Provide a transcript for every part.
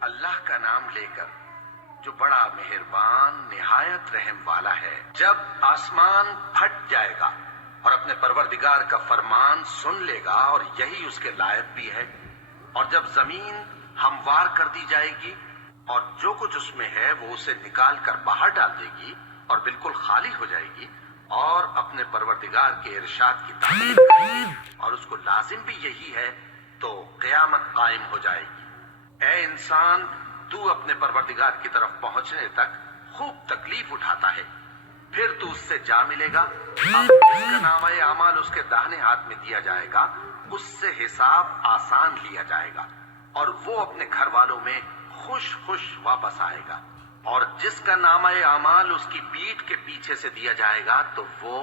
اللہ کا نام لے کر جو بڑا مہربان نہایت رحم والا ہے۔ جب آسمان پھٹ جائے گا اور اپنے پروردگار کا فرمان سن لے گا اور یہی اس کے لائق بھی ہے، اور جب زمین ہموار کر دی جائے گی اور جو کچھ اس میں ہے وہ اسے نکال کر باہر ڈال دے گی اور بالکل خالی ہو جائے گی اور اپنے پروردگار کے ارشاد کی تعمیل کرے گی اور اس کو لازم بھی یہی ہے، تو قیامت قائم ہو جائے گی۔ اے انسان، تو اپنے پروردگار کی طرف پہنچنے تک خوب تکلیف اٹھاتا ہے، پھر تو اس سے جا ملے گا۔ اب جس کا نامہ اعمال اس کے داہنے ہاتھ میں دیا جائے گا، اس سے حساب آسان لیا جائے گا اور وہ اپنے گھر والوں میں خوش خوش واپس آئے گا۔ اور جس کا نامہ اعمال اس کی پیٹھ کے پیچھے سے دیا جائے گا تو وہ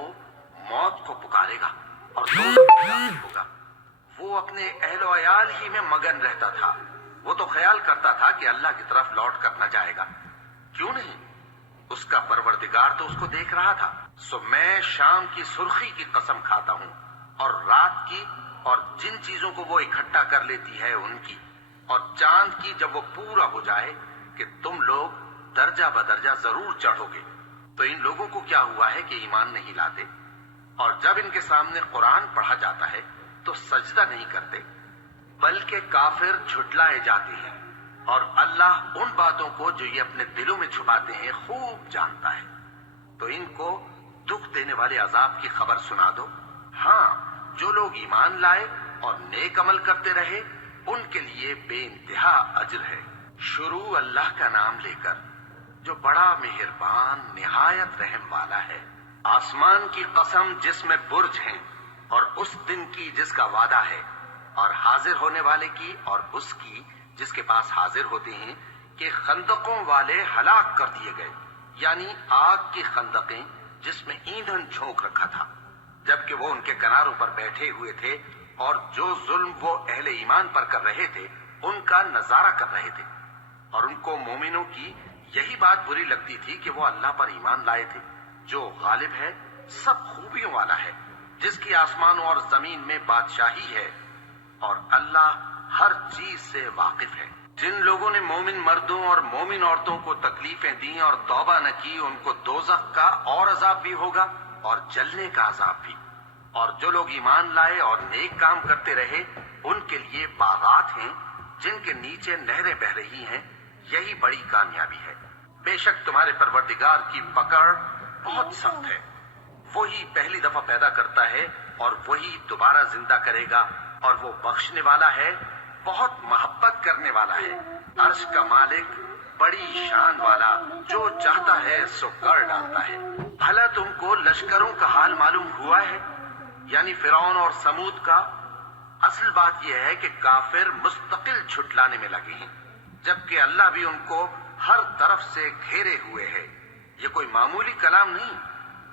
موت کو پکارے گا اور دوزخ میں داخل ہوگا۔ وہ اپنے اہل و عیال ہی میں مگن رہتا تھا، وہ تو خیال کرتا تھا کہ اللہ کی طرف لوٹ کر نہ جائے گا، کیوں نہیں؟ اس کا پروردگار تو اس کو دیکھ رہا تھا۔ سو میں شام کی سرخی کی قسم کھاتا ہوں اور رات کی اور جن چیزوں کو وہ اکٹھا کر لیتی ہے ان کی، اور چاند کی جب وہ پورا ہو جائے کہ تم لوگ درجہ بدرجہ ضرور چڑھو گے۔ تو ان لوگوں کو کیا ہوا ہے کہ ایمان نہیں لاتے، اور جب ان کے سامنے قرآن پڑھا جاتا ہے تو سجدہ نہیں کرتے، بلکہ کافر جھٹلائے جاتے ہیں، اور اللہ ان باتوں کو جو یہ اپنے دلوں میں چھپاتے ہیں خوب جانتا ہے۔ تو ان کو دکھ دینے والے عذاب کی خبر سنا دو۔ ہاں، جو لوگ ایمان لائے اور نیک عمل کرتے رہے ان کے لیے بے انتہا اجر ہے۔ شروع اللہ کا نام لے کر جو بڑا مہربان نہایت رحم والا ہے۔ آسمان کی قسم جس میں برج ہیں، اور اس دن کی جس کا وعدہ ہے، اور حاضر ہونے والے کی اور اس کی جس کے پاس حاضر ہوتے ہیں، کہ خندقوں والے ہلاک کر دیے گئے، یعنی آگ کی خندقیں جس میں ایندھن جھونک رکھا تھا، جبکہ وہ ان کے کناروں پر بیٹھے ہوئے تھے اور جو ظلم وہ اہل ایمان پر کر رہے تھے ان کا نظارہ کر رہے تھے، اور ان کو مومنوں کی یہی بات بری لگتی تھی کہ وہ اللہ پر ایمان لائے تھے جو غالب ہے، سب خوبیوں والا ہے، جس کی آسمانوں اور زمین میں بادشاہی ہے، اور اللہ ہر چیز سے واقف ہے۔ جن لوگوں نے مومن مردوں اور مومن عورتوں کو تکلیفیں دیں اور توبہ نہ کی، ان کو دوزخ کا اور عذاب بھی ہوگا اور جلنے کا عذاب بھی۔ اور جو لوگ ایمان لائے اور نیک کام کرتے رہے ان کے لیے باغات ہیں جن کے نیچے نہریں بہ رہی ہیں، یہی بڑی کامیابی ہے۔ بے شک تمہارے پروردگار کی پکڑ بہت سخت ہے، وہی پہلی دفعہ پیدا کرتا ہے اور وہی دوبارہ زندہ کرے گا، اور وہ بخشنے والا ہے، بہت محبت کرنے والا ہے۔ عرش کا مالک بڑی شان والا جو چاہتا ہے سو کر ڈالتا ہے۔ بھلا تم کو لشکروں کا حال معلوم ہوا ہے، یعنی فرعون اور سمود کا؟ اصل بات یہ ہے کہ کافر مستقل جھٹلانے میں لگے ہیں، جبکہ اللہ بھی ان کو ہر طرف سے گھیرے ہوئے ہے۔ یہ کوئی معمولی کلام نہیں،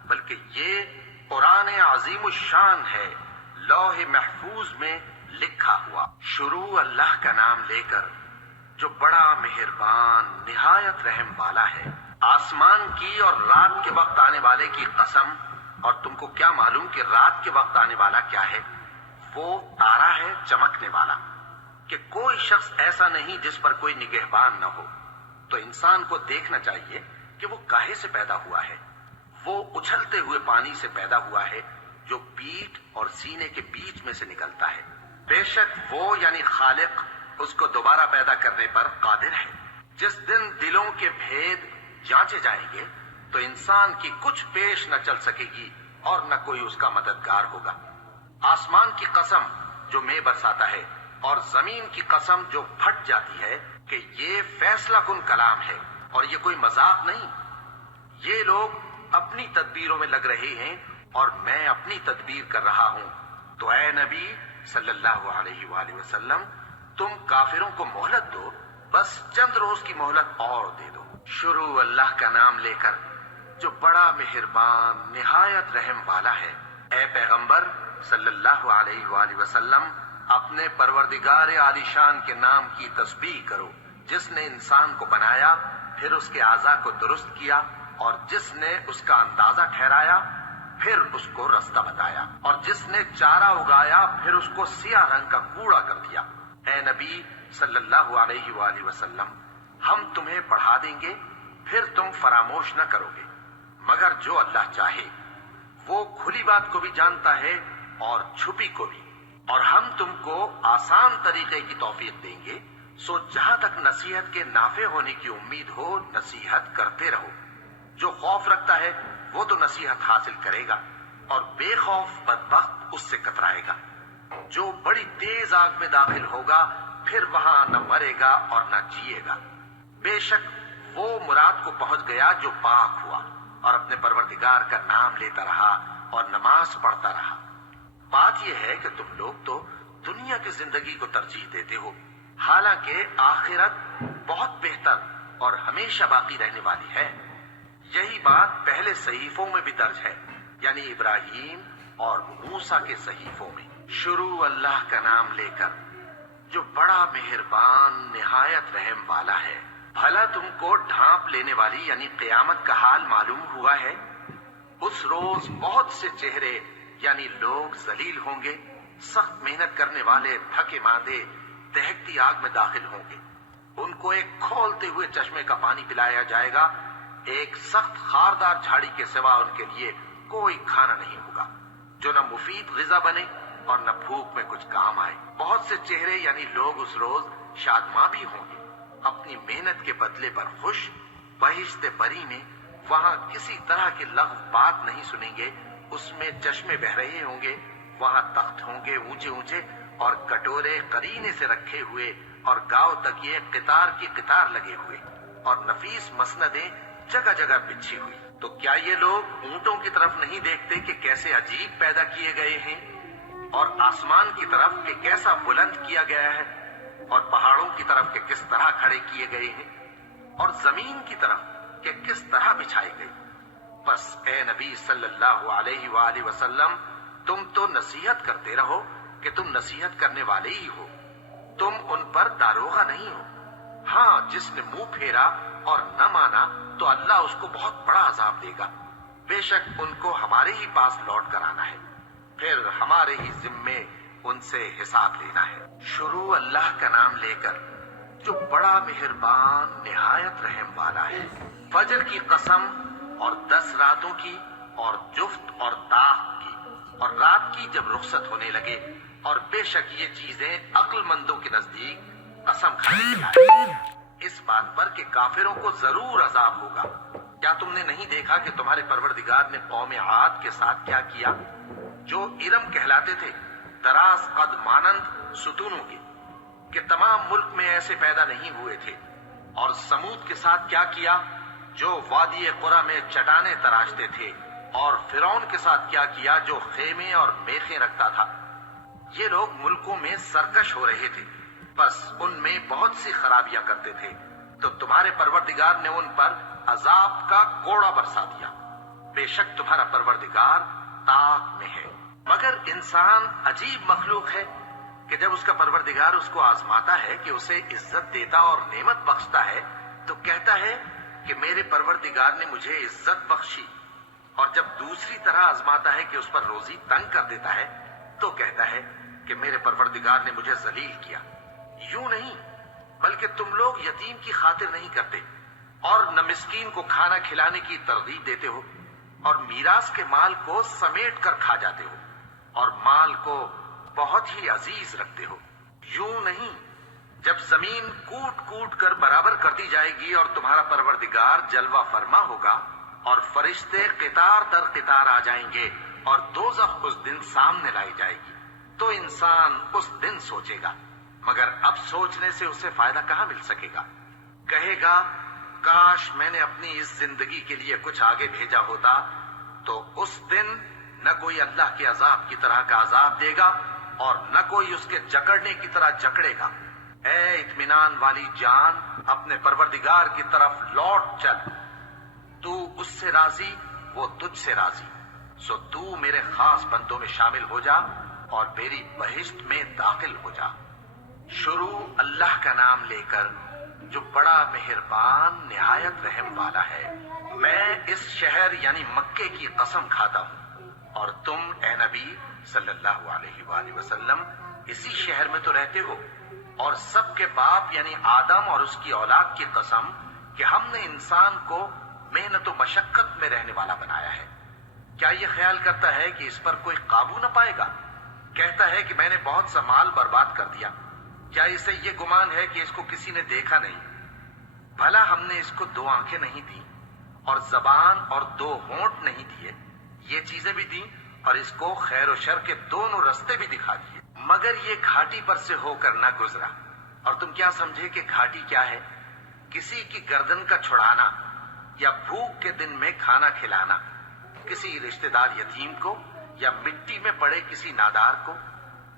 بلکہ یہ قرآن عظیم الشان ہے، لوح محفوظ میں لکھا ہوا۔ شروع اللہ کا نام لے کر جو بڑا مہربان نہایت رحم والا ہے۔ آسمان کی اور رات کے وقت آنے والے کی قسم، اور تم کو کیا معلوم کہ رات کے وقت آنے والا کیا ہے؟ وہ تارا ہے چمکنے والا، کہ کوئی شخص ایسا نہیں جس پر کوئی نگہبان نہ ہو۔ تو انسان کو دیکھنا چاہیے کہ وہ کاہے سے پیدا ہوا ہے۔ وہ اچھلتے ہوئے پانی سے پیدا ہوا ہے جو پیٹھ اور سینے کے بیچ میں سے نکلتا ہے۔ بے شک وہ یعنی خالق اس کو دوبارہ پیدا کرنے پر قادر ہے۔ جس دن دلوں کے بھید جانچے جائیں گے تو انسان کی کچھ پیش نہ چل سکے گی اور نہ کوئی اس کا مددگار ہوگا۔ آسمان کی قسم جو مے برساتا ہے، اور زمین کی قسم جو پھٹ جاتی ہے، کہ یہ فیصلہ کن کلام ہے اور یہ کوئی مذاق نہیں۔ یہ لوگ اپنی تدبیروں میں لگ رہے ہیں اور میں اپنی تدبیر کر رہا ہوں۔ تو اے نبی صلی اللہ علیہ وآلہ وسلم، تم کافروں کو مہلت دو، بس چند روز کی مہلت اور دے دو۔ شروع اللہ کا نام لے کر جو بڑا مہربان نہایت رحم والا ہے۔ اے پیغمبر صلی اللہ علیہ وآلہ وسلم، اپنے پروردگار عالی شان کے نام کی تسبیح کرو، جس نے انسان کو بنایا، پھر اس کے اعضاء کو درست کیا، اور جس نے اس کا اندازہ ٹھہرایا، پھر اس کو رستہ بتایا، اور جس نے چارہ اگایا، پھر اس کو سیاہ رنگ کا کوڑا کر دیا۔ اے نبی صلی اللہ علیہ وآلہ وسلم، ہم تمہیں پڑھا دیں گے، پھر تم فراموش نہ کرو گے، مگر جو اللہ چاہے وہ کھلی بات کو بھی جانتا ہے اور چھپی کو بھی، اور ہم تم کو آسان طریقے کی توفیق دیں گے، سو جہاں تک نصیحت کے نافع ہونے کی امید ہو نصیحت کرتے رہو۔ جو خوف رکھتا ہے وہ تو نصیحت حاصل کرے گا، اور بے خوف بدبخت اس سے کترائے گا۔ جو بڑی تیز آگ میں داخل ہوگا پھر وہاں نہ مرے گا اور نہ جیے گا۔ بے شک وہ مراد کو پہنچ گیا جو پاک ہوا اور اپنے پروردگار کا نام لیتا رہا اور نماز پڑھتا رہا۔ بات یہ ہے کہ تم لوگ تو دنیا کی زندگی کو ترجیح دیتے ہو، حالانکہ آخرت بہت بہتر اور ہمیشہ باقی رہنے والی ہے۔ یہی بات پہلے صحیفوں میں بھی درج ہے، یعنی ابراہیم اور موسیٰ کے صحیفوں میں۔ شروع اللہ کا نام لے کر جو بڑا مہربان نہایت رحم والا ہے۔ بھلا تم کو ڈھانپ لینے والی یعنی قیامت کا حال معلوم ہوا ہے؟ اس روز بہت سے چہرے یعنی لوگ ذلیل ہوں گے، سخت محنت کرنے والے تھکے ماندے دہکتی آگ میں داخل ہوں گے۔ ان کو ایک کھولتے ہوئے چشمے کا پانی پلایا جائے گا، ایک سخت خاردار جھاڑی کے سوا ان کے لیے کوئی کھانا نہیں ہوگا جو نہ مفید غذا بنے اور نہ بھوک میں کچھ کام آئے۔ بہت سے چہرے یعنی لوگ اس روز شادماں بھی ہوں گے، اپنی محنت کے بدلے پر خوش، بہشت بری میں وہاں کسی طرح کی لغو بات نہیں سنیں گے، اس میں چشمے بہ رہے ہوں گے، وہاں تخت ہوں گے اونچے اونچے اور کٹورے قرینے سے رکھے ہوئے اور گاؤں تک یہ قطار کی قطار لگے ہوئے اور نفیس مسندیں جگہ جگہ بچھی ہوئی۔ تو کیا یہ لوگ اونٹوں کی طرف نہیں دیکھتے کہ کیسے عجیب پیدا کیے گئے ہیں، اور آسمان کی طرف کہ کیسا بلند کیا گیا ہے، اور پہاڑوں کی طرف کہ کس طرح کھڑے کیے گئے ہیں، اور زمین کی طرف کہ کس طرح بچھائی گئی؟ بس اے نبی صلی اللہ علیہ وآلہ وسلم، تم تو نصیحت کرتے رہو کہ تم نصیحت کرنے والے ہی ہو، تم ان پر داروغہ نہیں ہو۔ ہاں، جس نے منہ پھیرا اور نہ مانا تو اللہ اس کو بہت بڑا عذاب دے گا۔ بے شک ان کو ہمارے ہی پاس لوٹ کر آنا ہے، پھر ہمارے ہی ذمے ان سے حساب لینا ہے۔ شروع اللہ کا نام لے کر جو بڑا مہربان نہایت رحم والا ہے۔ فجر کی قسم اور 10 راتوں کی اور جفت اور طاق کی، اور رات کی جب رخصت ہونے لگے، اور بے شک یہ چیزیں عقل مندوں کے نزدیک قسم کھانے کے لائق ہیں، اس بات پر کہ کافروں کو ضرور عذاب ہوگا۔ کیا تم نے نہیں دیکھا کہ تمہارے پروردگار نے قوم عاد کے ساتھ کیا کیا، جو ارم کہلاتے تھے، دراز قد مانند ستونوں کے، کہ تمام ملک میں ایسے پیدا نہیں ہوئے تھے؟ اور سمود کے ساتھ کیا کیا، جو وادی قرا میں چٹانیں تراشتے تھے؟ اور فرعون کے ساتھ کیا کیا، جو خیمے اور میخیں رکھتا تھا؟ یہ لوگ ملکوں میں سرکش ہو رہے تھے، بس ان میں بہت سی خرابیاں کرتے تھے، تو تمہارے پروردگار نے ان پر عذاب کا کوڑا برسا دیا۔ بے شک تمہارا پروردگار طاق میں ہے۔ مگر انسان عجیب مخلوق ہے کہ جب اس کا پروردگار اس کو آزماتا ہے کہ اسے عزت دیتا اور نعمت بخشتا ہے تو کہتا ہے کہ میرے پروردگار نے مجھے عزت بخشی، اور جب دوسری طرح آزماتا ہے کہ اس پر روزی تنگ کر دیتا ہے تو کہتا ہے کہ میرے پروردگار نے مجھے ذلیل کیا۔ یوں نہیں، بلکہ تم لوگ یتیم کی خاطر نہیں کرتے اور نہ مسکین کو کھانا کھلانے کی ترغیب دیتے ہو، اور میراث کے مال کو سمیٹ کر کھا جاتے ہو، اور مال کو بہت ہی عزیز رکھتے ہو۔ یوں نہیں، جب زمین کوٹ کوٹ کر برابر کر دی جائے گی اور تمہارا پروردگار جلوہ فرما ہوگا اور فرشتے قطار در قطار آ جائیں گے اور دوزخ اس دن سامنے لائی جائے گی، تو انسان اس دن سوچے گا، مگر اب سوچنے سے اسے فائدہ کہاں مل سکے گا؟ کہے گا کاش میں نے اپنی اس زندگی کے لیے کچھ آگے بھیجا ہوتا، تو اس دن نہ کوئی اللہ کے عذاب کی طرح کا عذاب دے گا اور نہ کوئی اس کے جکڑنے کی طرح جکڑے گا۔ اے اطمینان والی جان، اپنے پروردگار کی طرف لوٹ چل، تو اس سے راضی وہ تجھ سے راضی، سو تو میرے خاص بندوں میں شامل ہو جا اور میری بہشت میں داخل ہو جا۔ شروع اللہ کا نام لے کر جو بڑا مہربان نہایت رحم والا ہے۔ میں اس شہر یعنی مکے کی قسم کھاتا ہوں، اور تم اے نبی صلی اللہ علیہ وآلہ وسلم اسی شہر میں تو رہتے ہو، اور سب کے باپ یعنی آدم اور اس کی اولاد کی قسم کہ ہم نے انسان کو محنت و مشقت میں رہنے والا بنایا ہے، کیا یہ خیال کرتا ہے کہ اس پر کوئی قابو نہ پائے گا؟ کہتا ہے کہ میں نے بہت سا مال برباد کر دیا، کیا اسے یہ گمان ہے کہ اس کو کسی نے دیکھا نہیں؟ بھلا ہم نے اس کو 2 آنکھیں نہیں دی اور زبان اور 2 ہونٹ نہیں دیے؟ یہ چیزیں بھی دیں اور اس کو خیر و شر کے دونوں رستے بھی دکھا دیے، مگر یہ گھاٹی پر سے ہو کر نہ گزرا۔ اور تم کیا سمجھے کہ گھاٹی کیا ہے؟ کسی کی گردن کا چھڑانا یا بھوک کے دن میں کھانا کھلانا، کسی رشتہ دار یتیم کو یا مٹی میں پڑے کسی نادار کو۔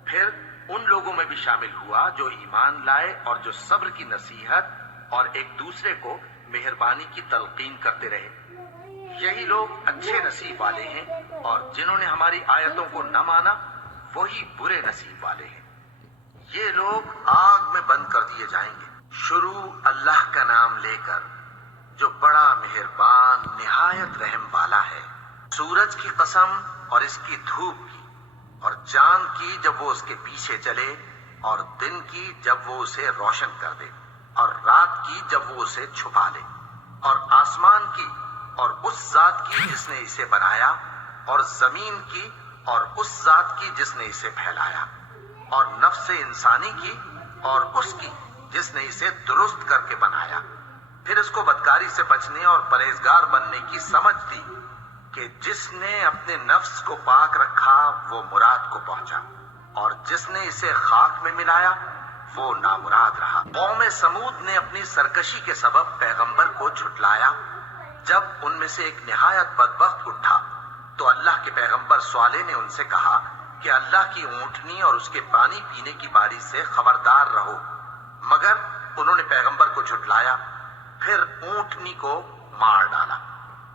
پھر ان لوگوں میں بھی شامل ہوا جو ایمان لائے اور جو صبر کی نصیحت اور ایک دوسرے کو مہربانی کی تلقین کرتے رہے۔ یہی لوگ اچھے نصیب والے ہیں، اور جنہوں نے ہماری آیتوں کو نہ مانا وہی برے نصیب والے ہیں۔ یہ لوگ آگ میں بند کر دیے جائیں گے۔ شروع اللہ کا نام لے کر جو بڑا مہربان نہایت رحم والا ہے۔ سورج کی قسم اور اس کی دھوپ کی، اور چاند کی جب وہ اس کے پیچھے چلے، اور دن کی جب وہ اسے روشن کر دے، اور رات کی جب وہ اسے چھپا لے، اور آسمان کی اور اس ذات کی جس نے اسے بنایا، اور زمین کی اور اس ذات کی جس نے اسے پھیلایا، اور نفس انسانی کی اور اس کی جس نے اسے درست کر کے بنایا۔ پھر اس کو بدکاری سے بچنے اور پرہیزگار بننے کی سمجھ دی کہ جس نے اپنے نفس کو پاک رکھا وہ مراد کو پہنچا، اور جس نے اسے خاک میں ملایا وہ نامراد رہا۔ قوم سمود نے اپنی سرکشی کے سبب پیغمبر کو جھٹلایا۔ جب ان میں سے ایک نہایت بدبخت اٹھا تو اللہ کے پیغمبر صالح نے ان سے کہا کہ اللہ کی اونٹنی اور اس کے پانی پینے کی باری سے خبردار رہو، مگر انہوں نے پیغمبر کو جھٹلایا۔ پھر اونٹنی کو مار ڈالا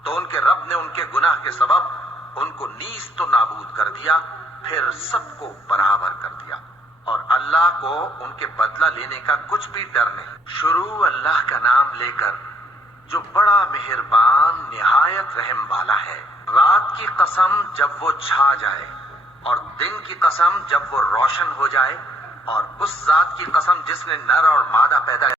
تو ان کے رب نے ان کے گناہ کے سبب ان کو نیست و نابود کر دیا، پھر سب کو برابر کر دیا، اور اللہ کو ان کے بدلہ لینے کا کچھ بھی ڈر نہیں۔ شروع اللہ کا نام لے کر جو بڑا مہربان نہایت رحم والا ہے۔ رات کی قسم جب وہ چھا جائے، اور دن کی قسم جب وہ روشن ہو جائے، اور اس ذات کی قسم جس نے نر اور مادہ پیدا